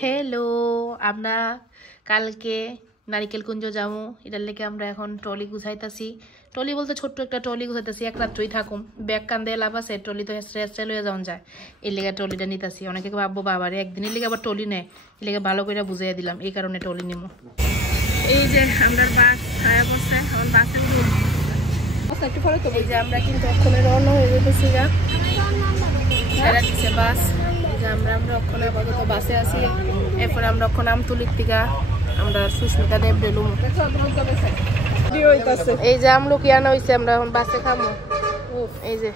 Hello, আমরা কালকে নারিকেল কুঞ্জ যাবো। এটার লেগে আমরা এখন ট্রলি গুছাইতেছি। ট্রলি বলতে ছোট্ট একটা ট্রলি গুছাইতেছি, এক রাত্রই থাকুম। ব্যাগ কান্দে লাভ আছে, ট্রলি তো হেসে লয়ে যাওয়া যায়। এর লেগে ট্রলিটা নিতেছি। অনেকে ভাববো বাবারে একদিনের লেগে আবার ট্রলি নেয়, এর লেগে ভালো করে বুঝাইয়া দিলাম, এই কারণে ট্রলি নিব। এই যে আমরা বাস খায় অবস্থায় এখন বাসে এই যে আমরা কিন্তু ওখানে রওনা হয়ে যেতেছি গা, সেরা দিচ্ছে বাস। আমরা ওখানে আপাতত বাসে আছি। এরপরে আমরা ওখানে আমতুলির থেকে আমরা সুস্মিতা দেব রেলুম। এই যে আমলকি আনা হয়েছে, আমরা এখন বাসে খামো। এই যে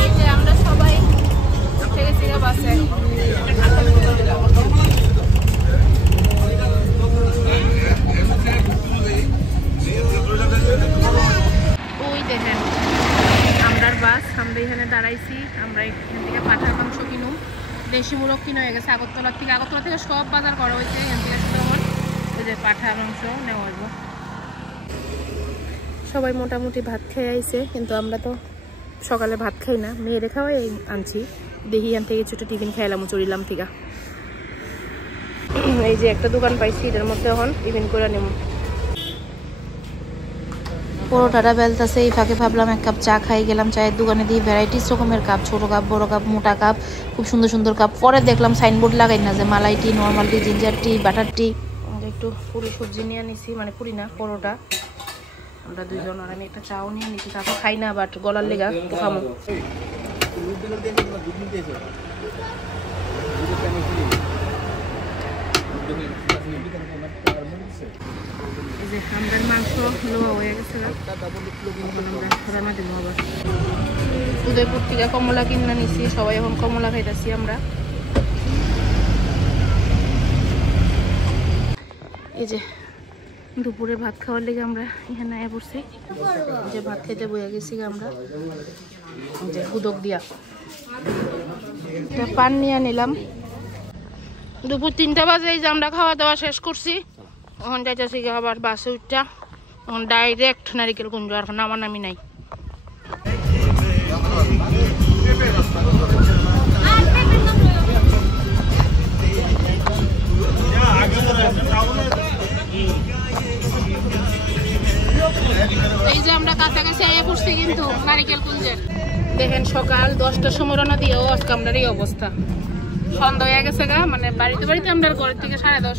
এই যে আমরা সবাই উঠে গেছি বাসে। ওই দেখেন আমরার বাস, আমরা এখানে দাঁড়াইছি। আমরা এখান থেকে পাঠার মাংস কিনুম, দেশি মুরগ কিনে হয়ে গেছে আগরতলা থেকে সব বাজার করা হয়েছে। এখান থেকে এই যে পাঠার মাংস নেওয়া হইব। সবাই মোটামুটি ভাত খেয়ে আইছে, কিন্তু আমরা তো সকালে ভাত খাই না, মেয়েরে খাওয়াই আনছি। দেখি এখান থেকে ছোটো টিফিন খাইলাম চড়িলাম থেকে। এই যে একটা দোকান পাইছি, এটার মধ্যে এখন টিফিন করে নেব। পরোটাটা বেলতেছে, এই ফাঁকে ভাবলাম এক কাপ চা খাই। গেলাম চায়ের দোকানে, দিয়ে ভ্যারাইটিস রকমের কাপ, ছোটো কাপ, বড় কাপ, মোটা কাপ, খুব সুন্দর সুন্দর কাপ। পরে দেখলাম সাইনবোর্ড লাগাই না যে মালাই টি, নর্মাল টি, জিঞ্জার টি, বাটার টি। একটু পুরি সবজি নিয়ে নিছি, মানে পুরি না পরোটা। আমরা দুইজন, আর আমি একটা চাও নিয়ে নিছি। তা তো খাই না, বাট গলার লেগা একটু খামো। এই যে আমরার মাংস লোয়া হয়ে গেছে, আমরা রান্না দিব আবার। উদয়পুর থেকে কমলা কিনে নিছি, সবাই এখন কমলা খাইতেছি আমরা। এই যে দুপুরে ভাত খাওয়ার লেগে আমরা এখানে আয়া পড়ছি। যে ভাত খেতে বইয়া গেছি আমরা, যে গুদক দিয়া পান নিয়ে নিলাম। দুপুর 3টা বাজে এই যে আমরা খাওয়া দাওয়া শেষ করছি। এখন যাইতেছি আবার বাসে উঠটা, এখন ডাইরেক্ট নারিকেল কুঞ্জ, আর নামানামি নাই। এই যে আমরা কাছাকাছি আইয়া পড়ছি কিন্তু নারিকেল কুঞ্জের। দেখেন সকাল 10টার সময় রান্না দিয়েও আজকে আমরা এই অবস্থা। সন্ধ্যা হয়ে গেছে গা, মানে বাড়িতে আমরা ঘরের থেকে 10:30,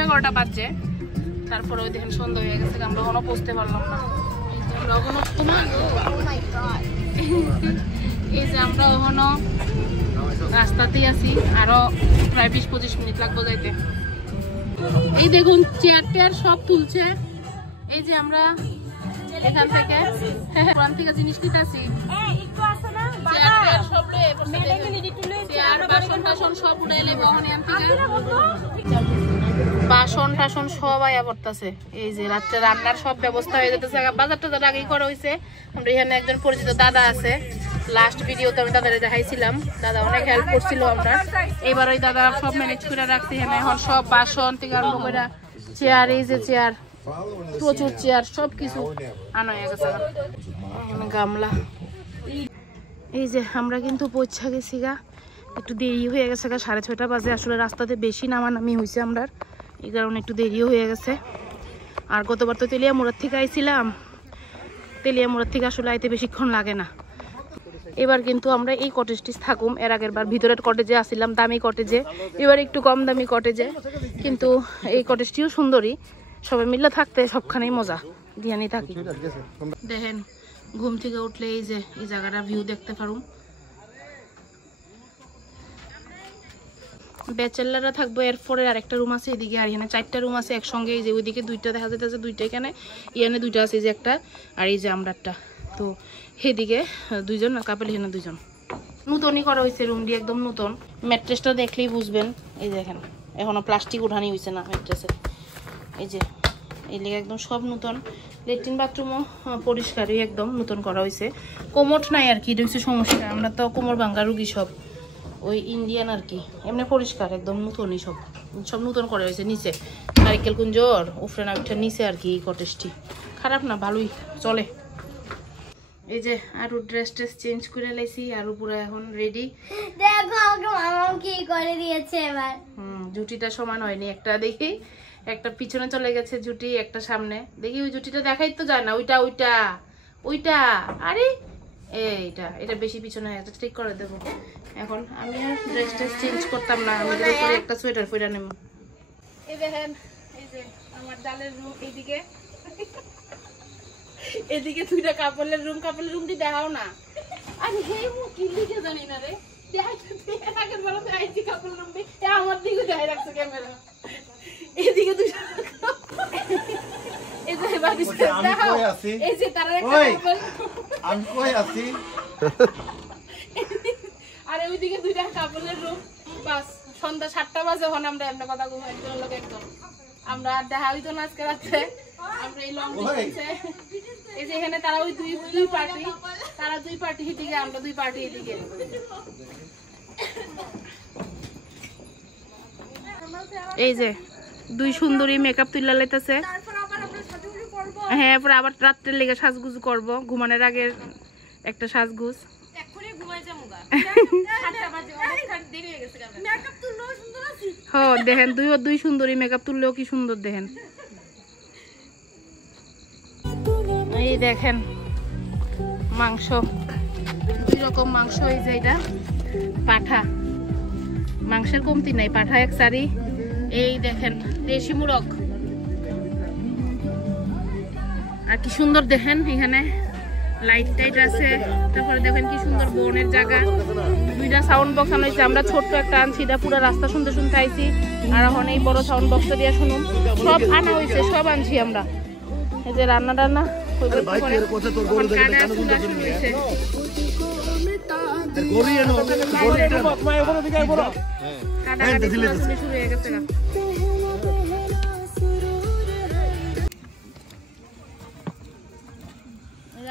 11টা বাজছে। তারপরে ওই দেখেন সন্ধ্যা হয়ে গেছে, আমরা এখনো পৌঁছতে পারলাম না। এই যে আমরা এখনো রাস্তাতেই আছি, আরো প্রায় 20-25 মিনিট লাগবে যাইতে। এই দেখুন চেয়ার টেয়ার সব তুলছে। এই যে আমরা এখান থেকে জিনিস নিতেছি, বাসন টাসন সব আয়া পড়তেছে। এই যে রাত্রে রান্নার সব ব্যবস্থা হয়ে যেতেছে। বাজার টাজার আগেই করা হয়েছে। আমরা এখানে একজন পরিচিত দাদা আছে, লাস্ট ভিডিওতে আমি দাদারে দেখাইছিলাম, দাদা অনেক হেল্প করছিল আমরা। এবার ওই দাদা সব ম্যানেজ করে রাখছি এখানে। এখন সব বাসন থেকে আরম্ভ করে চেয়ার, এই যে চেয়ার, প্রচুর চেয়ার, সব কিছু আনা হয়ে গেছে। গামলা। এই যে আমরা কিন্তু পৌঁছা গেছি গা, একটু দেরি হয়ে গেছে গা, 6:30 বাজে। আসলে রাস্তাতে বেশি নামানামি হয়েছে আমরা, এই কারণে একটু দেরিও হয়ে গেছে। আর গতবার তো তেলিয়ামুড়ার থেকে আইছিলাম, তেলিয়ামুড়ার থেকে আসলে আইতে বেশিক্ষণ লাগে না। এবার কিন্তু আমরা এই কটেজটি থাকুম। এর আগের বার ভিতরের কটেজে আসছিলাম, দামি কটেজে, এবার একটু কম দামি কটেজে। কিন্তু এই কটেজটিও সুন্দরী, সবাই মিলে থাকতে সবখানেই মজা দিয়ানি থাকি। দেখেন ঘুম থেকে উঠলে এই যে এই জায়গাটা ভিউ দেখতে পারুম। ব্যাচেলাররা থাকবো, এরপরে আর একটা রুম আছে এদিকে, আর এখানে 4টা রুম আছে একসঙ্গে। এই যে ওইদিকে 2টা দেখা যাইতেছে, 2টা এখানে, এখানে 2টা আছে, এই যে একটা, আর এই যে আমরা একটা। তো সেদিকে 2জন, আর কাপল এখানে 2জন। নতুনই করা হয়েছে রুমটি, একদম নতুন। ম্যাট্রেসটা দেখলেই বুঝবেন। এই দেখেন এখনো প্লাস্টিক উঠানি হয়েছে না ম্যাট্রেসের। এই যে এই লেগে একদম সব নতুন। লেট্রিন বাথরুমও পরিষ্কারই, একদম নতুন করা হয়েছে। কোমর নাই আর কি, এটা হচ্ছে সমস্যা। আমরা তো কোমর ভাঙ্গা রুগী সব, ওই ইন্ডিয়ান আর কি। এমনি পরিষ্কার একদম নতুনই, সব নতুন করা হয়েছে। নিচে নারিকেল কুঞ্জর উফরে না উঠে নিচে আর কি। এই কটেজটি খারাপ না, ভালোই চলে। এই যে আরু ড্রেস চেঞ্জ করে লাইছি, আরু পুরো এখন রেডি। দেখো আমাকে মামা কি করে দিয়েছে এবার। জুটিটা সমান হয়নি, একটা দেখি একটা পিছনে চলে গেছে জুটি, একটা সামনে দেখি। ওই জুটিটা দেখাই তো যায় না, ওইটা ওইটা ওইটা, আরে এটা বেশি পিছনে, এটা ঠিক করে দেবো। এখন আমি আর ড্রেস চেঞ্জ করতাম না, আমি এর উপরে একটা সোয়েটার পরে নেব। এই দেখেন, এই যে আমার ডালের রুম, এইদিকে এদিকে দুইটা কাপড়ের রুমটি দেখাও না। আরে হে মু কি লিখে জানি না রে, আগের বার আইছি কাপড়ের রুমটি আমার দিকে দেখাই রাখছে ক্যামেরা। এদিকে দুইটা এই যে বাড়ি দেখাও, এই যে তারা একটা কাপড় আমি কই আছি। আরে ওইদিকে দুইটা কাপড়ের রুম, বাস সন্ধ্যা 7টা বাজে হন আমরা এমন কথা কই একজন লোক একদম। আমরা আর দেখা হইতো না আজকে রাতে, আমরা এই লং ডিস্টেন্সে। এই যে এখানে তারা ওই দুই পার্টি, তারা দুই পার্টি এদিকে, আমরা দুই পার্টি এদিকে। এই যে দুই সুন্দরী মেকআপ তুইলা লাইতেছে। হ্যাঁ, পরে আবার রাত্রের লেগে সাজগুজ করব, ঘুমানোর আগের একটা সাজগুজ। দেখেন দুই সুন্দরী মেকআপ তুললেও কি সুন্দর দেখেন। এই দেখেন মাংস, দুই রকম মাংস। এই যে এটা পাঠা, মাংসের কমতি নাই, পাঠা এক সারি। এই দেখেন দেশি মুরগ, আর কি সুন্দর দেখেন এখানে লাইট টাইট আছে। তারপরে দেখেন কি সুন্দর বনের জায়গা। দুইটা সাউন্ড বক্স আনাইছে, আমরা ছোট্ট একটা আনছি, এটা পুরো রাস্তা শুনতে শুনতে আইছি। আর এখন এই বড় সাউন্ড বক্সটা দিয়ে শুনুন, সব আনা হয়েছে, সব আনছি আমরা। এই যে রান্না টান্না শুরু হয়ে গেছে।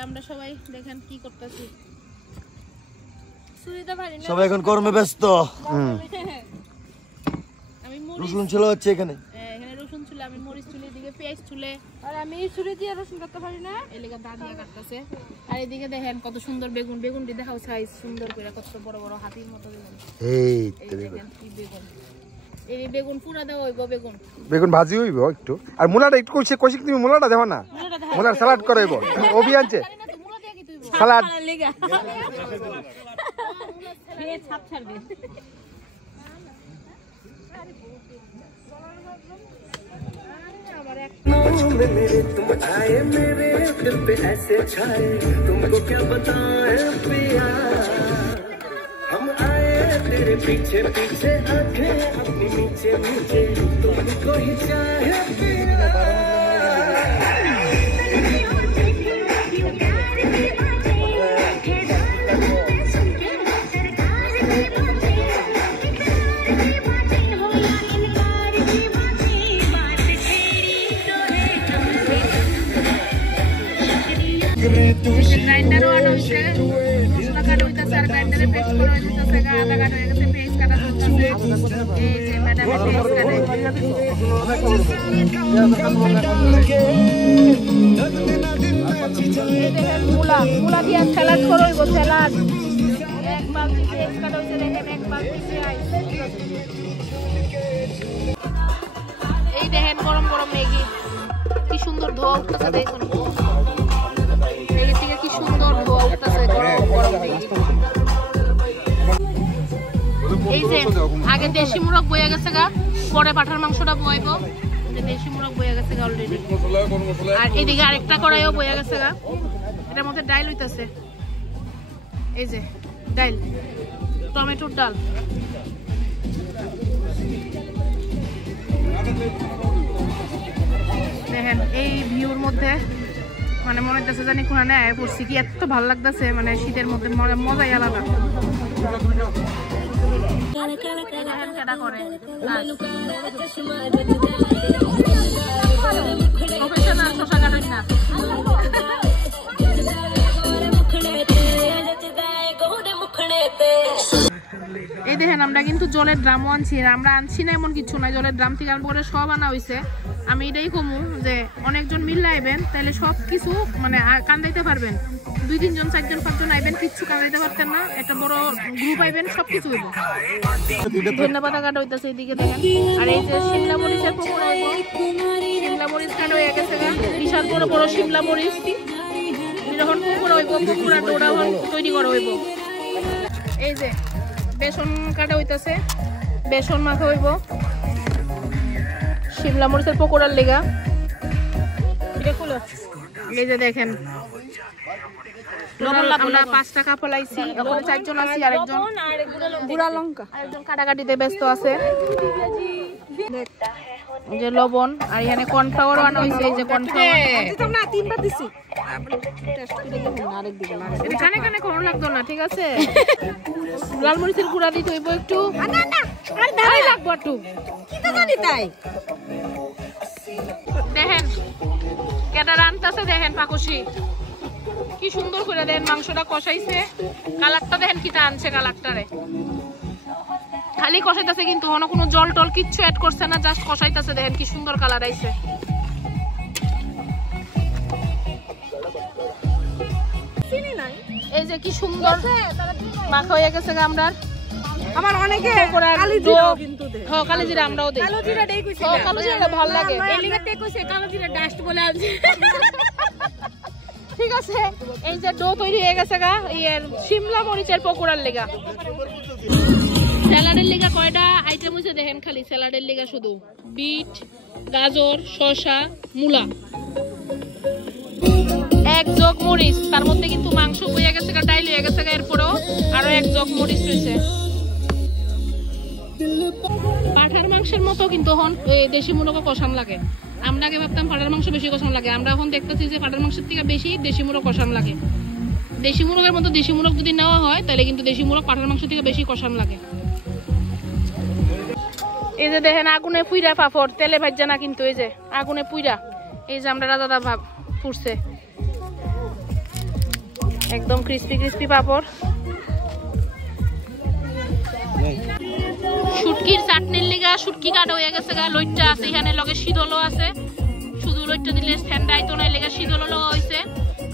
আমরা সবাই দেখেন কি করতেছি, সবাই এখন কর্মে ব্যস্ত। আমি রসুন ছিল হচ্ছে এখানে, এখানে রসুন ছিল, আমি মরিচ চুলে, এদিকে পেঁয়াজ চুলে, আর আমি ছুরি দিয়ে রসুন কাটতে পারি না, এলাকা দা দিয়ে কাটতেছে। আর এদিকে দেখেন কত সুন্দর বেগুন, বেগুনটি দেখাও সাইজ সুন্দর করে, কত বড় বড় হাতির মতো বেগুন। এই দেখেন কি বেগুন, এই বেগুন পুরা দেওয়া হইব, বেগুন বেগুন ভাজি হইব একটু। আর মুলাটা একটু কইছে কইছে তুমি মুলাটা দেখো না, মুলার সালাড করাইব। ওবি আনছে সালাড। मेरे तुम आए मेरे दिल पे ऐसे छाए, तुमको क्या बताएं पिया। हम आए तेरे पीछे पीछे, आंखें अपनी नीचे नीचे, तुमको ही चाहे पिया। গ্রাইন্ডারও আনা হয়েছে, মশলা কাটা হইতেছে, আর গ্রাইন্ডারে পেস্ট করা হইতেছে, আদা কাটা হয়ে গেছে, পেস্ট কাটা চলতেছে। এই যে ম্যাডামের পেস্ট কাটে। এই দেখেন মূলা দিয়ে স্যালাড করা হইব, স্যালাড। এক বালতি পেস্ট কাটা হইছে, দেখেন এক বালতি পেঁয়াজ। এই দেখেন গরম গরম ম্যাগি, কি সুন্দর ধোয়া উঠতেছে, দেখুন কি সুন্দর ধোয়া উঠতেছে, গরম গরম ম্যাগি। এই যে আগে দেশি মুরগ বয়ে গেছে গা, পরে পাঠার মাংসটা বইব। দেশি মুরগ বয়ে গেছে গা অলরেডি, আর এইদিকে আরেকটা কড়াইও বয়ে গেছে গা। এটার মধ্যে ডাল হইতেছে, এই যে ডাল, টমেটোর ডাল। দেখেন এই ভিউর মধ্যে মানে মনে হচ্ছে জানি কোনে আয় পড়ছি, কি এত ভালো লাগতেছে, মানে শীতের মধ্যে মজাই আলাদা। এই দেখেন আমরা কিন্তু জলের ড্রামও আনছি, আমরা আনছি না এমন কিছু না, জলের ড্রাম থেকে আরম্ভ করে সব আনা হয়েছে। আমি এটাই কমু যে অনেকজন মিললে আইবেন, তাহলে সব কিছু মানে কান্দাইতে পারবেন। 2-3 জন 4 জন 5 জন আইবেন, কিচ্ছু কামাইতে পারতেন না, একটা বড় গ্রুপ আইবেন, সবকিছু হইব। ধন্যবাদ কাটা হইতাছে এইদিকে দেখেন। আর এই যে শিমলা মরিচের পকোড়া হইব, শিমলা মরিচ কাটা হয়ে গেছে গা, বিশাল বড় বড় শিমলা মরিচ যখন পকোড়া হইব, পকোড়া ডোডা তৈরি করা হইব। এই যে বেসন কাটা হইতাছে, বেসন মাখা হইব শিমলা মরিচের পকোড়ার লেগা। এই যে দেখেন আমরা 5 টাকা ফলাইছি, এখন 4 জন আছি, আরেকজন গুড়া লঙ্কা, আরেকজন কাটাকাটিতে ব্যস্ত আছে। এই যে লবণ, আর এখানে কর্নফ্লাওয়ার আনা হইছে। এই যে কর্নফ্লাওয়ার আমরা 3বার দিছি, কানে কানে কোন লাগতো না, ঠিক আছে। লাল মরিচের গুঁড়া দিতে হইব একটু, না না আর দাঁড়াই লাগবো একটু, কি তো জানি তাই। দেখেন কেডা রান্তাছে, দেখেন পাকুশি কি সুন্দর করে দেন, মাংসটা কষাইছে, কালারটা দেখেন কিটা আনছে, কালারটারে খালি কষাইতেছে, কিন্তু কোনো জল টল কিচ্ছু অ্যাড করছে না, জাস্ট কষাইতেছে। দেখেন কি সুন্দর কালার আইছে। এই যে কি সুন্দর মাখা হয়ে গেছে আমরা। আমার অনেকে কালি জিরা কিন্তু দেয়, হ্যাঁ কালি জিরা আমরাও দেই, কালো জিরা দেই কইছি, হ্যাঁ কালো জিরাটা ভালো লাগে, এই লিগাতে কইছে কালো জিরা ডাস্ট বলে আছে। ঠিক আছে, এই যে ডো তৈরি হয়ে গেছে গা এর শিমলা মরিচের পকোড়ার লেগা। স্যালাডের লেগা কয়টা আইটেম হইছে দেখেন, খালি স্যালাডের লেগা শুধু বিট, গাজর, শসা, মূলা, 1 জগ মরিচ, তার মধ্যে কিন্তু মাংস হয়ে গেছে গা, ডাইল হয়ে গেছে গা, এরপরেও আরো 1 জগ মরিচ রয়েছে। পাঠার মাংসের মতো কিন্তু এখন দেশি মুরগও কষান লাগে। আমরা আগে ভাবতাম পাঠার মাংস বেশি কষান লাগে, আমরা এখন দেখতেছি যে পাঠার মাংসের থেকে বেশি দেশি মুরগ কষান লাগে। দেশি মুরগের মতো দেশি মুরগ যদি নেওয়া হয় তাহলে কিন্তু দেশি মুরগ পাঠার মাংস থেকে বেশি কষান লাগে। এই যে দেখেন আগুনে পুইরা পাপড়, তেলে ভাজা না কিন্তু, এই যে আগুনে পুইরা, এই যে আমরা রাজাদা ভাব ফুটছে, একদম ক্রিস্পি ক্রিস্পি পাপড়। শুটকির চাটনির লিগা শুটকি কাটা হয়ে গেছে গা, লইট্টা আছে এখানে, লগে শীতলও আছে, শুধু লইট্টা দিলে ঠান্ডা আইতো না, লেগা শীতলও হয়েছে।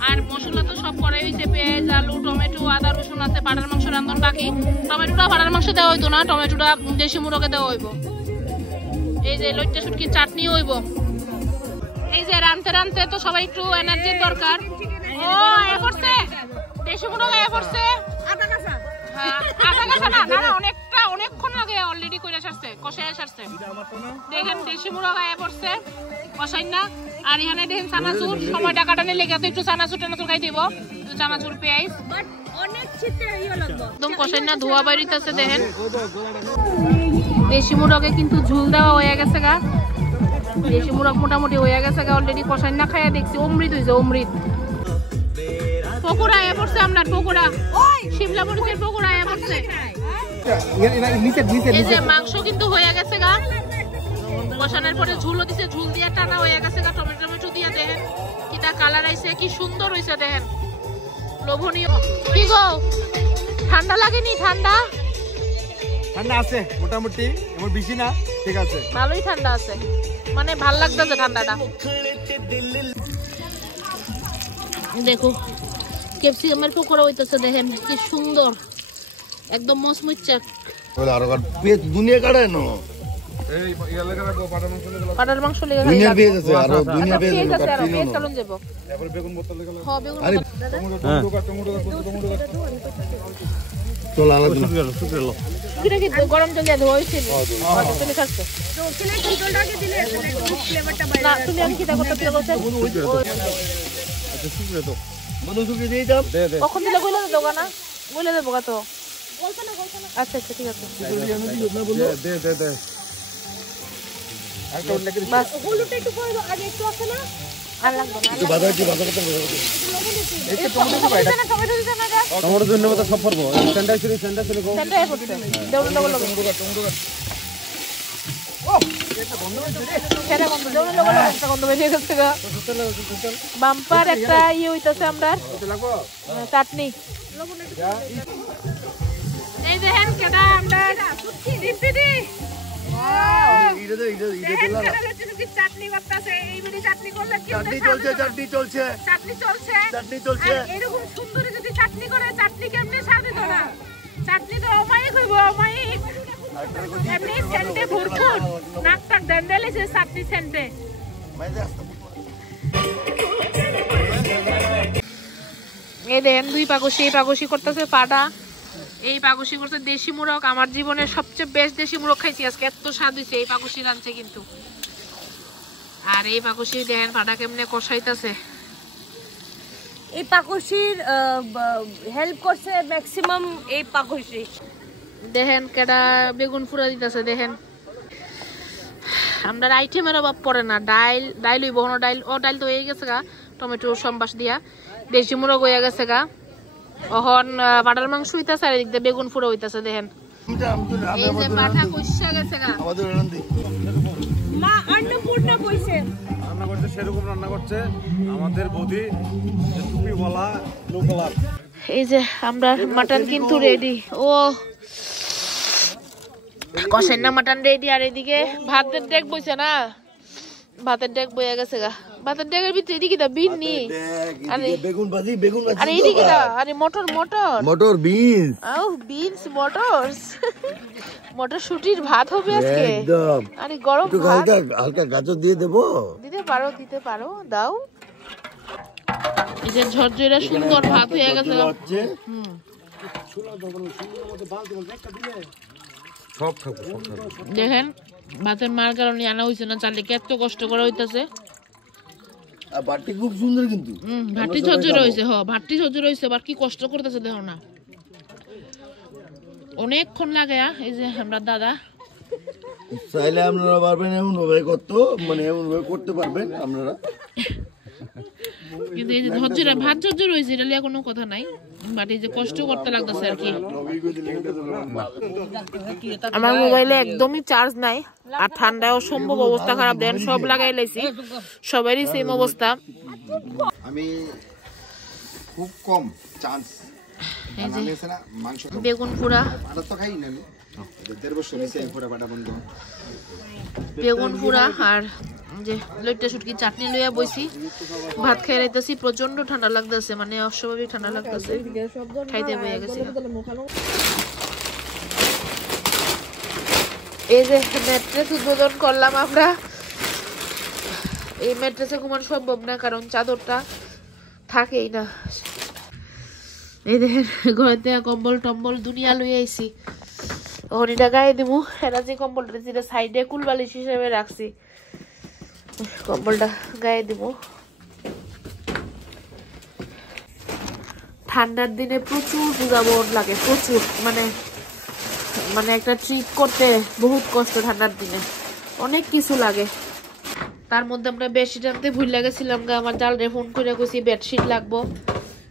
আর মশলা তো সব করাই হয়েছে, পেঁয়াজ, আলু, টমেটো, আদা, রসুন আছে। পাটার মাংস রান্ধন বাকি, টমেটোটা পাটার মাংস দেওয়া হইতো না, টমেটোটা দেশি মুরগে দেওয়া হইব। এই যে লইট্টা শুটকির চাটনি হইব। এই যে রানতে রানতে তো সবাই একটু এনার্জির দরকার। ও এ করছে দেশি মুরগ, এ করছে আদা কাঁচা, হ্যাঁ আদা কাঁচা না না, অনেকটা অনেকক্ষণ আগে অলরেডি কইরা সারছে, কষায় সারছে। দেখেন দেশি মুরগ আয়া পড়ছে, কষাই না। আর এখানে দেখেন চানাচুর, সময় টাকাটানে লেগে তো একটু চানাচুর টানাচুর খাই দিব, একটু চানাচুর পেঁয়াজ, অনেক ছিটে ইয়ে লাগবে, একদম কষাই না, ধোয়া বাইরিতেছে। দেখেন দেশি মুরগে কিন্তু ঝুল দেওয়া হয়ে গেছে গা, দেশি মুরগ মোটামুটি হয়ে গেছে গা অলরেডি, কষাই না খাইয়া দেখছি অমৃত হয়েছে, অমৃত। পকোড়া আয়া পড়ছে, আমরা পকোড়া শিমলা মরিচের পকোড়া আয়া পড়ছে। এই যে মাংস কিন্তু হয়ে গেছে গা, কষানোর পরে ঝুলও দিছে, ঝুল দিয়ে টানা হয়ে গেছে গা, টমেটো টমেটো দিয়ে। দেখেন কিটা কালার আইছে, কি সুন্দর হয়েছে, দেখেন লোভনীয়। কি গো ঠান্ডা লাগেনি? ঠান্ডা ঠান্ডা আছে মোটামুটি, এমন বেশি না, ঠিক আছে, ভালোই ঠান্ডা আছে, মানে ভাল লাগতেছে ঠান্ডাটা। দেখো ক্যাপসিকামের পকোড়া হইতেছে, দেখেন কি সুন্দর, একদম মচমচা। দুনিয়া কাটায় না, পাটার মাংস লেগে দুনিয়া পেয়ে যাচ্ছে, আর দুনিয়া পেয়ে যাচ্ছে, চলুন যাবো। তারপরে বেগুন বোতল দেখলাম, হ্যাঁ বেগুন চল আলাদা কিটা কি গরম জল দিয়ে ধোয়া হয়েছিল, তুমি খাচ্ছো না? তুমি আমি কিটা করতে কখন দিলে গইলে দেবো না, গইলে দেবো তো। আচ্ছা আচ্ছা ঠিক আছে, আর লাগবে বাম্পার একটা ইয়ে হইতেছে আমরা চাটনি। এই দেখেন কেটা আমরা চাটনি করতেছে, এই বিড়ি চাটনি করলে কি চাটনি চলছে চাটনি চলছে। এরকম সুন্দরী যদি চাটনি করে, চাটনি কেমনে স্বাদ দিত না? চাটনি তো অমায়িক হইব, অমায়িক। এমনি সেন্টে ভরপুর, নাকটা ডেন্ডেলেছে চাটনি সেন্টে। এই দেন দুই পাগসি, এই পাগসি করতেছে পাটা, এই পাগসি করতে দেশি মুরগ। আমার জীবনের সবচেয়ে বেস্ট দেশি মুরগ খাইছি আজকে, এত স্বাদ হয়েছে। এই পাগসি রাঁধছে কিন্তু, আর এই পাগসি দেখেন পাটা কেমনে কষাইতেছে। এই পাকশির হেল্প করছে ম্যাক্সিমাম এই পাকশি। দেখেন কেডা বেগুন ফুরা দিতেছে। দেখেন আমরা আইটেমের অভাব পড়ে না। ডাইল হইব, ডাইল তো হয়ে গেছে গা, টমেটো সম্বাস দিয়া। দেশি মুরগ হয়ে গেছে গা, এখন পাটার মাংস হইতাছে, আর এদিক দিয়ে বেগুন ফুরা হইতাছে। দেখেন এই যে পাঠা কষা গেছে গা। মা অন্নপূর্ণা কইছে রান্না করছে, সেরকম রান্না করছে আমাদের বৌদি, টুপিওয়ালা লোকাল। এই যে আমরা মাটন কিন্তু রেডি। ও কষেন না মাটন রেডি। আর এদিকে ভাতের ডেক বইছে না, ভাতের ডেক বইয়া গেছে গা। ভাতের ডেকের ভিতরে এদিকে দা বিন নি, বেগুন ভাজি আরে এদিকে দা, আরে মটর বিনস। আও বিনস মটরশুটির ভাত হবে আজকে একদম। আরে গরম একটু ভাত, হালকা গাজর দিয়ে দেবো। দিতে পারো দাও। এই যে ঝরঝরে সুন্দর ভাত হয়ে গেছে। দেখেন ভাতের মার কারণে আনা হয়েছে না, চালে এত কষ্ট করা হইতাছে। আর বাটি খুব সুন্দর কিন্তু। ভাতটি ঝরঝরে হয়েছে, ভাতটি ঝরঝরে হয়েছে, আবার কি কষ্ট করতেছে দেখো না, অনেকক্ষণ লাগে। এই যে আমরা দাদা চাইলে আপনারা পারবেন এমন ভাবে করতে, মানে এমন ভাবে করতে পারবেন আপনারা। কিন্তু এই যে ঝরঝরে ভাত ঝরঝরে হয়েছে, এটা লিয়া কোনো কথা নাই, বাট এই যে কষ্ট করতে লাগতেছে আর কি। আমার মোবাইলে একদমই চার্জ নাই, আর ঠান্ডায় অসম্ভব অবস্থা খারাপ। দেন সব লাগাই লাইছি, সবারই সেম অবস্থা। আমি খুব কম চান্স বেগুন পুরা, বেগুন পুরা আর যে লইট্টা শুটকি চাটনি লইয়া বইছি, ভাত খাই রাইতেছি। প্রচন্ড ঠান্ডা লাগতেছে, মানে অস্বাভাবিক ঠান্ডা লাগতেছে, খাইতে বইয়া গেছে। এই যে ম্যাট্রেস উদ্বোধন করলাম আমরা। এই ম্যাট্রেসে ঘুমানো সম্ভব না, কারণ চাদরটা থাকেই না। এই দেখেন ঘরেতে কম্বল টম্বল দুনিয়া লই আইছি, হরিটা গায়ে দিব। এরা যে কম্বলটা যেটা সাইডে কুলবালিশ হিসেবে রাখছি, কম্বলটা গায়ে দিব। ঠান্ডার দিনে প্রচুর পূজা বোন লাগে, প্রচুর, মানে একটা ট্রিট করতে বহুত কষ্ট। ঠান্ডার দিনে অনেক কিছু লাগে। তার মধ্যে আমরা বেডশিট আনতে ভুল লাগেছিলাম গা। আমার জালরে ফোন করে কইছি বেডশিট লাগবো,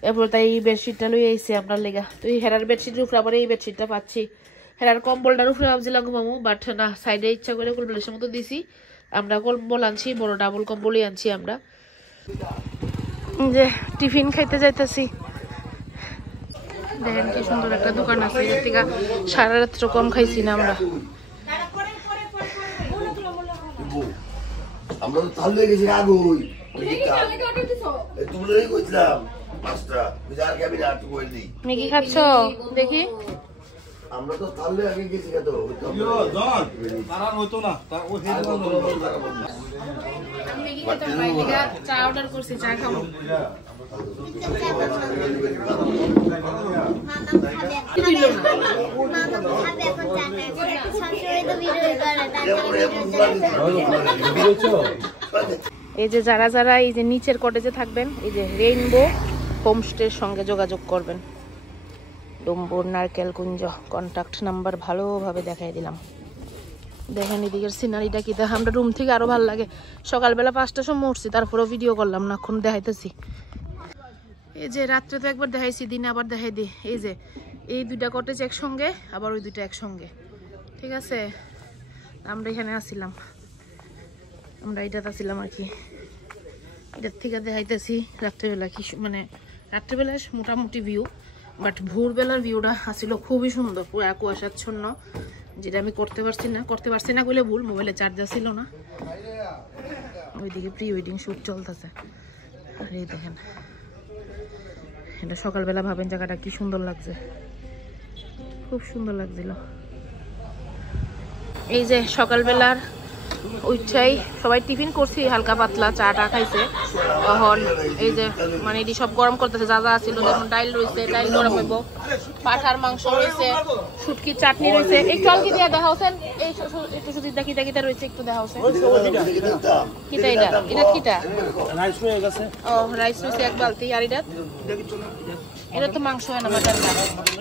এরপর তাই এই বেডশিটটা লই আইছি আমরা লেগা। তুই হেরার বেডশিটের উপরে আবার এই বেডশিটটা পাচ্ছি। হেরার কম্বলটার উপরে ভাবছিলাম ঘুমামো, বাট না, সাইডে ইচ্ছা করে কুলবালিশের মতো দিছি। আমরা কম্বল আনছি, বড় ডাবল কম্বলই আনছি আমরা। যে টিফিন খাইতে যাইতেছি, দেখেন কি সুন্দর একটা দোকান আছে। এর থেকে সারা রাত্র কম খাইছি না আমরা। আমরা তো তাহলে গেছি আগুই তুলে কইছিলাম পাঁচটা বিজার কে আমি আট কই দিই। মেগি খাচ্ছ দেখি? আমরা তো তাহলে আগে গেছি কত জন তারা হইতো না, তা ও মেগি খেতে পাই দিগা চা অর্ডার করছি, চা খাবো। এই যে যারা যারা এই যে নিচের কটেজে থাকবেন, এই যে রেইনবো হোমস্টের সঙ্গে যোগাযোগ করবেন। ডুম্বুর নারকেল কুঞ্জ, কন্টাক্ট নাম্বার ভালোভাবে দেখাই দিলাম। দেখেন এদিকের সিনারিটা কি, আমরা রুম থেকে আরো ভালো লাগে। সকালবেলা 5টার সময় উঠছি, তারপরেও ভিডিও করলাম না, এখন দেখাইতেছি। এই যে রাত্রে তো একবার দেখাইছি, দিনে আবার দেখাই দিই। এই যে এই দুইটা কটেজ একসঙ্গে, আবার ওই দুইটা একসঙ্গে, ঠিক আছে। আমরা এখানে আসছিলাম, আমরা এটাতে আসছিলাম আর কি। এটার থেকে দেখাইতেছি রাত্রেবেলা কি, মানে রাত্রেবেলা মোটামুটি ভিউ, বাট ভোরবেলার ভিউটা আসছিল খুবই সুন্দর, পুরো কুয়াশাচ্ছন্ন, যেটা আমি করতে পারছি না বলে ভুল, মোবাইলে চার্জার ছিল না। ওইদিকে প্রি ওয়েডিং শ্যুট চলতেছে। আর এই দেখেন এটা সকালবেলা, ভাবেন জায়গাটা কি সুন্দর লাগছে, খুব সুন্দর লাগছিল। এই যে সকালবেলার উঠাই সবাই টিফিন করছি, হালকা পাতলা চা টা খাইছে। তখন এই যে মানে এটি সব গরম করতেছে, যা যা ছিল, যেমন ডাইল রয়েছে, ডাইল গরম হইব, পাঠার মাংস রয়েছে, শুটকির চাটনি রয়েছে। একটু আলকি দিয়ে দেখা হচ্ছেন, এই একটু সুজির কিটা কিটা রয়েছে একটু দেখা হচ্ছে। কিটা এটা এটা কিটা? ও রাইস রয়েছে এক বালতি। আর এটা তো মাংস হয় না,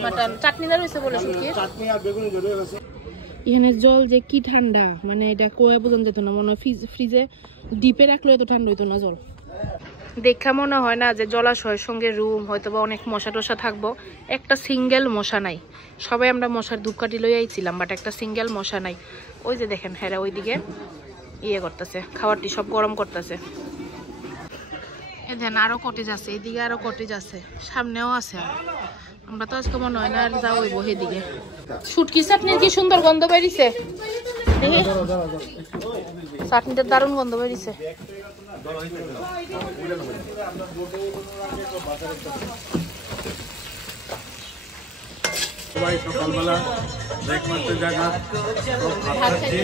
মাটন চাটনিটা রয়েছে বলে শুটকির। এখানে জল যে কি ঠান্ডা, মানে এটা কয়ে বোঝানো যেত না। মনে হয় ফ্রিজে ডিপে রাখলে এত ঠান্ডা হইতো না জল। দেখা মনে হয় না যে জলাশয়ের সঙ্গে রুম, হয়তো বা অনেক মশা টশা থাকবো। একটা সিঙ্গেল মশা নাই। সবাই আমরা মশার ধূপকাঠি লই আইছিলাম, বাট একটা সিঙ্গেল মশা নাই। ওই যে দেখেন হেরা ওইদিকে ইয়ে করতেছে, খাবারটি সব গরম করতেছে। এ দেখেন আরো কটেজ আছে, এইদিকে আরো কটেজ আছে, সামনেও আছে। আমরা তো আজকে মনে হয় না আর যাও ওই বহে দিকে। শুটকি চাটনির কি সুন্দর গন্ধ বেরিয়েছে, চাটনিটার দারুণ গন্ধ বেরিয়েছে। সবাই সকালবেলা ব্রেকফাস্টের জায়গা ভাত খাচ্ছি,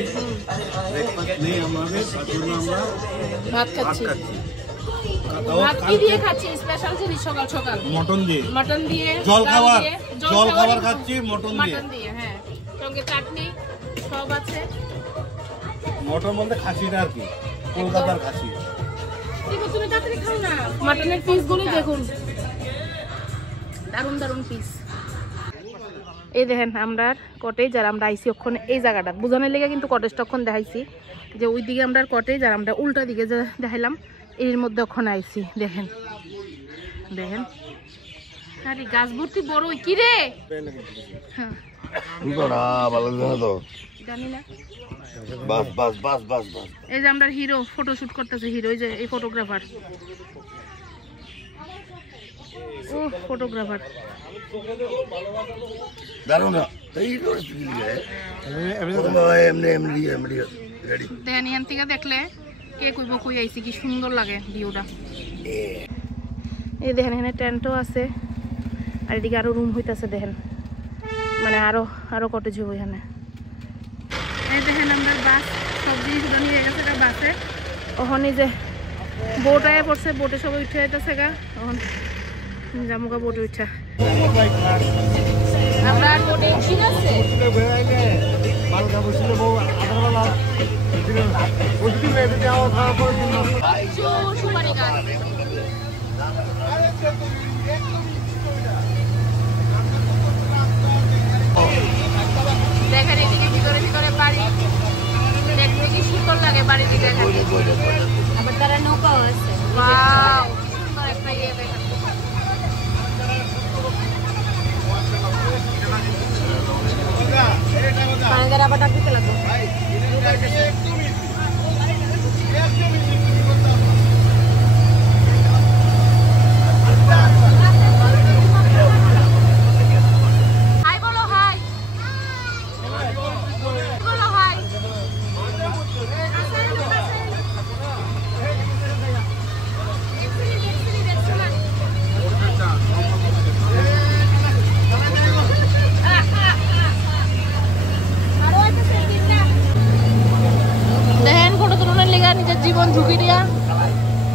ব্রেকফাস্ট নেই আমাদের, তার জন্য আমরা ভাত খাচ্ছি। ভাত কি দিয়ে খাচ্ছি? স্পেশাল জিনিস সকাল সকাল মটন দিয়ে, মটন দিয়ে জল খাবার খাচ্ছি মটন দিয়ে। হ্যাঁ, সঙ্গে চাটনি সব আছে। মটন বলতে খাসিটা আর কি, কলকাতার খাসি। তুমি তাড়াতাড়ি খাও না, মটনের পিসগুলো দেখুন, দারুন দারুন পিস। এই দেখেন আমরা কটেজ, আর আমরা আইসি ওখানে এই জায়গাটা বোঝানোর লেগে কিন্তু কটেজটা ওখান দেখাইছি, যে ওই দিকে আমরা কটেজ, আর আমরা উল্টা দিকে যে দেখাইলাম এর মধ্যে ওখানে আইসি। দেখেন দেখেন, আরে গাছ ভর্তি বড় কি রে। হ্যাঁ জানি না। এই যে আমরা হিরো ফটোশুট করতেছে, হিরো এই যে এই ফটোগ্রাফার, ও ফটোগ্রাফার দেখেন। এখান থেকে দেখলে কে কইব কই আইছি, কি সুন্দর লাগে ভিউটা। এই দেখেন এখানে টেন্টও আছে, আর এদিকে আরো রুম হইতাছে দেখেন, মানে আরো কটেজ হইব এখানে। এই দেখেন আমরা বাস সব জিনিস নিয়ে গেছে বাসে। ওখানে যে বোট আয়া পড়ছে, বোটে সবাই উঠে যাইতেছে গা, তখন জামুকা বোটে উঠা আমরা বোটে উঠি যাচ্ছে। সুপারি গাছ দেখেন, এদিকে ভিতরে ভিতরে বাড়ি, দেখতে কি সুন্দর লাগে বাড়িটি দেখেন। আবার তারা নৌকাও আছে, সুন্দর একটা ইয়ে দেখেন। আবার ডাকতে লাগবে। নিজের জীবন ঝুঁকি দিয়া,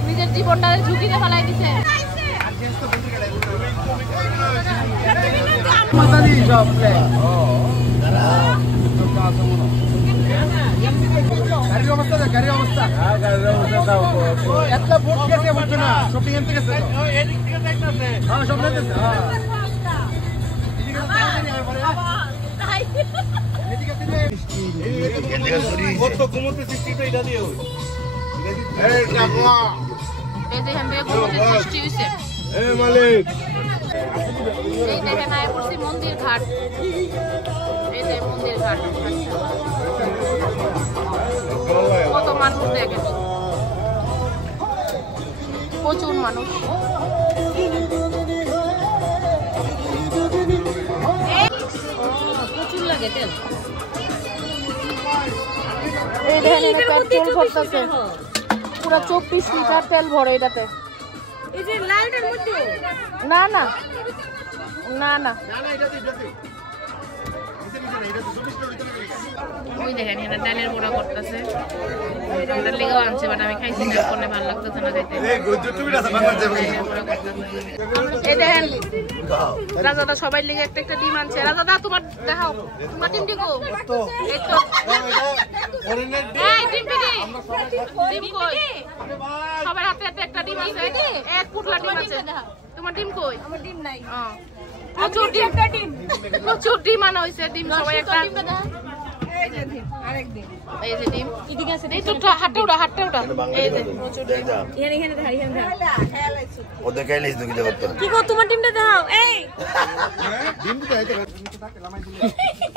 নিজের জীবনটা ঝুঁকি দিয়ে ফেলাই দিছে। মন্দির ঘাট, এই যে মন্দির ঘাট, কত মানুষ দেখেন, প্রচুর মানুষ। প্রচুর লাগে তেল এই দেখেন এটা তেল ভরতেছে পুরো 24 লিটার তেল ভরে এটাতে এই যে লালটার মধ্যে না না না না ওই দেখেন এখানে ডালের বড়া করতেছে আমরা লেগেও আনছে বাট আমি খাইছি না কোনে ভালো লাগতেছে না খাইতে এই দেখেন রাজাদা সবাই লেগে একটা একটা ডিম আনছে রাজাদা তোমার দেখাও তোমার ডিম দিকো এই তো এই ডিম দিদি ডিম কই সবার হাতে হাতে একটা ডিম আছে এক পুটলা ডিম আছে তোমার ডিম কই আমার ডিম নাই প্রচুর ডিম আনা হয়েছে ডিম সবাই একটা আরেক ডিম এই যে ডিম এদিকে আছে এই তো হাটে উড়া এই যে প্রচুর ডিম এখানে দেখা এখানে ওদের খাইলেই তো কিছু করতে কি গো তোমার ডিমটা দাও এই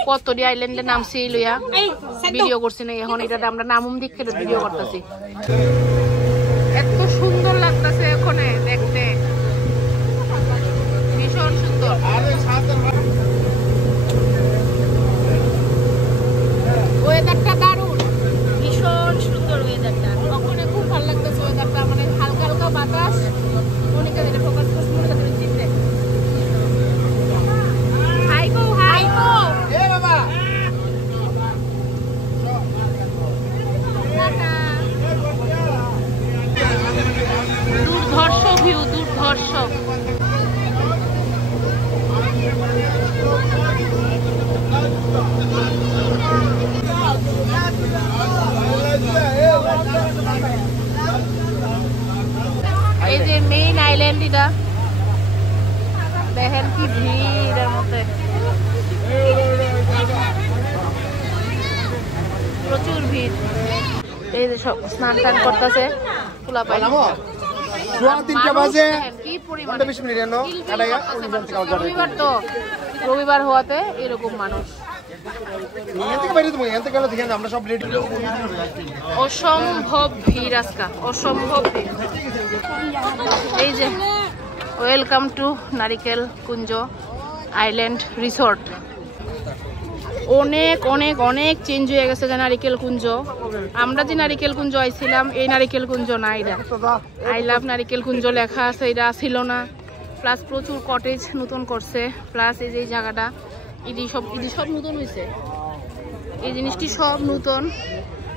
কতটি আইল্যান্ডে নামছি লইয়া ভিডিও করছি না এখন এটা আমরা নামুম দিক থেকে ভিডিও করতেছি এত সুন্দর লাগতেছে ওখানে দেখতে ভীষণ সুন্দর ওয়েদারটা দারুণ ভীষণ সুন্দর ওয়েদারটা ওখানে খুব ভালো লাগতেছে ওয়েদারটা মানে হালকা হালকা বাতাস অনেকে যেটা ফোকাস করছে মনে করতে চিনতে হাই গো এ বাবা দুর্ধর্ষ ভিউ দুর্ধর্ষ এই যে মেইন আইল্যান্ড এটা দেখেন কি ভিড় এর মধ্যে প্রচুর ভিড় এই যে সব স্নান টান করতেছে খোলা পাই কি পরিমাণ রবিবার তো রবিবার হওয়াতে এরকম মানুষ অসম্ভব ভিড় আজকা অসম্ভব ভিড় এই যে ওয়েলকাম টু নারিকেল কুঞ্জ আইল্যান্ড রিসোর্ট অনেক অনেক অনেক চেঞ্জ হয়ে গেছে নারিকেল কুঞ্জ আমরা যে নারিকেল কুঞ্জ আইছিলাম এই নারিকেল কুঞ্জ না এটা আই লাভ নারিকেল কুঞ্জ লেখা আছে এটা ছিল না প্লাস প্রচুর কটেজ নতুন করছে প্লাস এই যে জায়গাটা ইদি সব নতুন হয়েছে এই জিনিসটি সব নতুন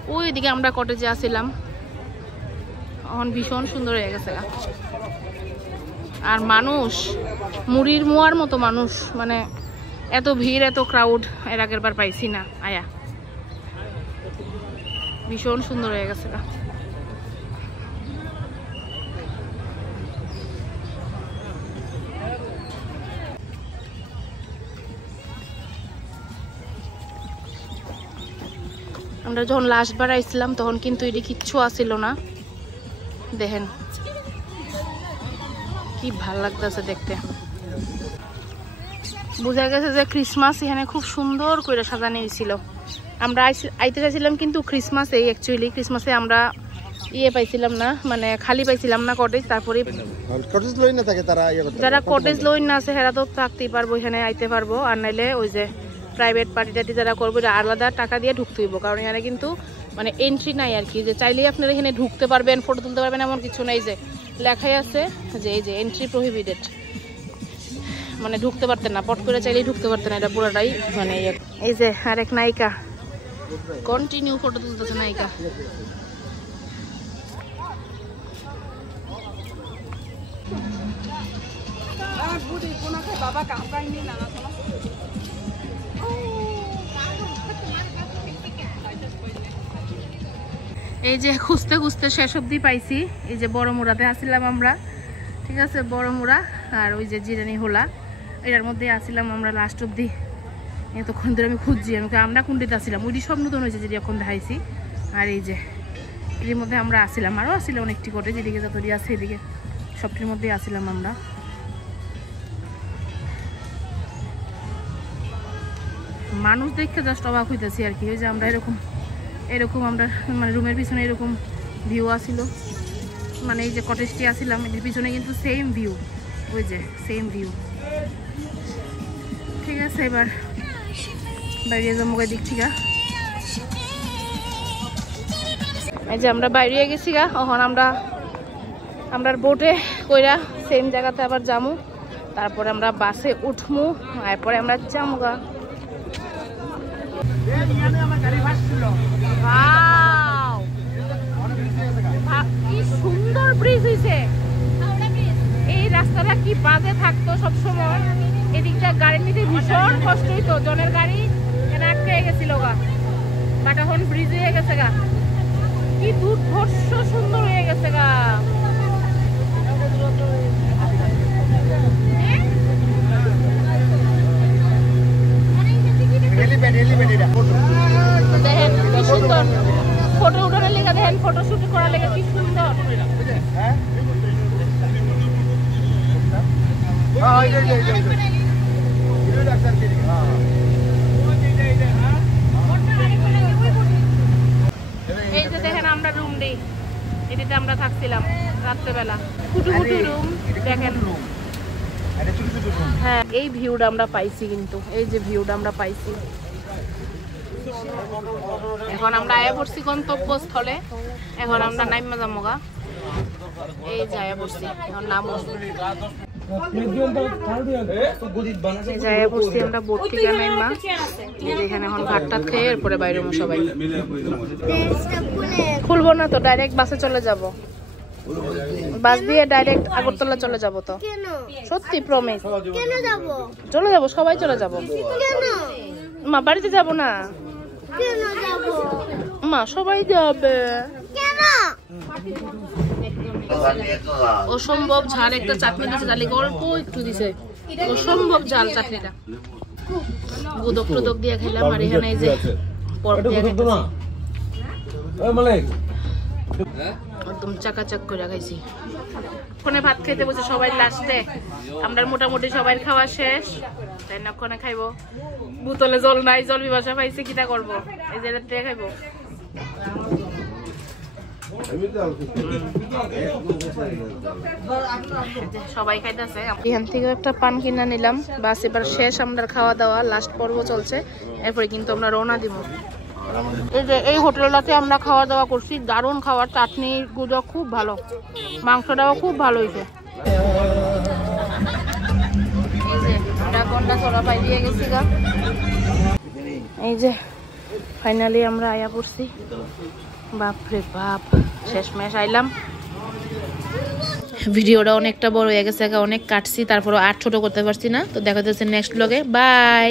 ওইদিকে আমরা কটেজে আসছিলাম এখন ভীষণ সুন্দর হয়ে গেছে আর মানুষ মুড়ির মোয়ার মতো মানুষ মানে এত ভিড় এত ক্রাউড এর আগের বার পাইছি না আয়া ভীষণ সুন্দর হয়ে গেছে আমরা যখন লাস্ট বার আইছিলাম তখন কিন্তু এটি কিচ্ছু আসিল না দেখেন কি ভাল লাগতেছে দেখতে বোঝা গেছে যে ক্রিসমাস এখানে খুব সুন্দর করে সাজানো হয়েছিল আমরা আইতে চাইছিলাম কিন্তু ক্রিসমাসে অ্যাকচুয়ালি ক্রিসমাসে আমরা পাইছিলাম না মানে খালি পাইছিলাম না কটেজ তারপরে যারা কটেজ লইন না আছে হেরা তো থাকতেই পারবো এখানে আইতে পারবো আর নাইলে ওই যে প্রাইভেট পার্টি টাটি যারা করবো আলাদা টাকা দিয়ে ঢুকতে হইব কারণ এখানে কিন্তু মানে এন্ট্রি নাই আর কি যে চাইলেই আপনারা এখানে ঢুকতে পারবেন ফটো তুলতে পারবেন এমন কিছু নাই যে লেখাই আছে যে এই যে এন্ট্রি প্রহিবিটেড মানে ঢুকতে পারতেন না পট করে চাইলেই ঢুকতে পারতেন না এটা পুরোটাই মানে এই যে আরেক নায়িকা কন্টিনিউ ফটো তুলতেছে নায়িকা এই যে খুঁজতে খুঁজতে শেষ অবধি পাইছি এই যে বড় মুড়াতে আসছিলাম আমরা ঠিক আছে বড় মুড়া আর ওই যে জিরানি হোলা এটার মধ্যে আসছিলাম আমরা লাস্ট অবধি এতক্ষণ ধরে আমি খুঁজছি আমরা কোনটিতে আসছিলাম ওইটি সব নতুন হয়েছে যেটি এখন দেখাইছি আর এই যে এর মধ্যে আমরা আসছিলাম আরও আসছিলাম অনেকটি কোটে যেদিকে যতটি আছে এদিকে সবটির মধ্যেই আসছিলাম আমরা মানুষ দেখে জাস্ট অবাক হইতেছি আর কি ওই যে আমরা এরকম আমরা মানে রুমের পিছনে এরকম ভিউ আসিল মানে এই যে কটেজটি আসছিলাম এর পিছনে কিন্তু সেম ভিউ ওই যে সেম ভিউ ঠিক আছে এবার বাইরে জমুগা দিক থেকে এই যে আমরা বাইরে গেছি গা। এখন আমরা বোটে কইরা সেম জায়গাতে আবার যামু, তারপরে আমরা বাসে উঠমু, এরপরে আমরা যামু গা। কি সুন্দর ব্রিজ হয়েছে। এই রাস্তাটা কি বাজে থাকতো সবসময়, এদিকটা গাড়ি নিতে ভীষণ কষ্ট হইতো, জনের গাড়ি এখানে আটকে গেছিল গা, বাট এখন ব্রিজ হয়ে গেছে গা, কি দুর্ধর্ষ সুন্দর হয়ে গেছে গা। দেখেন কি সুন্দর ফটো উঠানোর লেগে, দেখেন ফটো শুট করার লেগে কি সুন্দর। এই যে দেখেন আমরা রুম দিই, এটিতে আমরা থাকছিলাম রাত্রেবেলা, কুটু কুটু রুম দেখেন। হ্যাঁ এই ভিউটা আমরা পাইছি, কিন্তু এই যে ভিউটা আমরা পাইছি। এখন আমরা আয়া পড়ছি গন্তব্যস্থলে, এখন আমরা নাইমা যামগা। এই যে আয়া পড়ছি, এখন নাম আমরা বোট থেকে নাইমা, এখানে এখন ভাত টাত খেয়ে এরপরে বাইরে সবাই। খুলবো না তো, ডাইরেক্ট বাসে চলে যাব, বাস দিয়ে ডাইরেক্ট আগরতলা চলে যাব। তো সত্যি প্রমিস, চলে যাব, সবাই চলে যাব। মা বাড়িতে যাব না মা, সবাই যাবে। অসম্ভব ঝাল একটা চাটনি দিছে, তাহলে অল্প একটু দিছে, অসম্ভব ঝাল চাটনিটা। গুদক টুদক দিয়ে খেলাম, আর এখানে এই যে পরোটা দিয়ে খেতেছি, একদম চাকাচাক করে খাইছি। ওখানে ভাত খাইতে বসে সবাই লাস্টে, আমরা মোটামুটি সবাই খাওয়া শেষ, তাই না? ওখানে খাইবো, বোতলে জল নাই, জল বিভাষা পাইছে, কিটা করবো, এই যে খাইবো। সবাই খাইতেছে, এখান থেকে একটা পান কিনা নিলাম। বাস এবার শেষ, আমরা খাওয়া দাওয়া লাস্ট পর্ব চলছে, এরপরে কিন্তু আমরা রওনা দিব। এই যে এই হোটেলটাতে আমরা খাওয়া দাওয়া করছি, দারুণ খাবার, চাটনি গুঁড়ো খুব ভালো, মাংসটাও খুব ভালো হয়েছে। এই যে আমরা গন্ডা চড়া পাইয়ে গেছি গা, এই যে ফাইনালি আমরা আয়া পড়ছি। বাপরে বাপ, শেষমেশ আইলাম। ভিডিওটা অনেকটা বড় হয়ে গেছে, অনেক কাটছি, তারপরে আর ছোট করতে পারছি না। তো দেখা যাচ্ছে নেক্সট ব্লগে, বাই।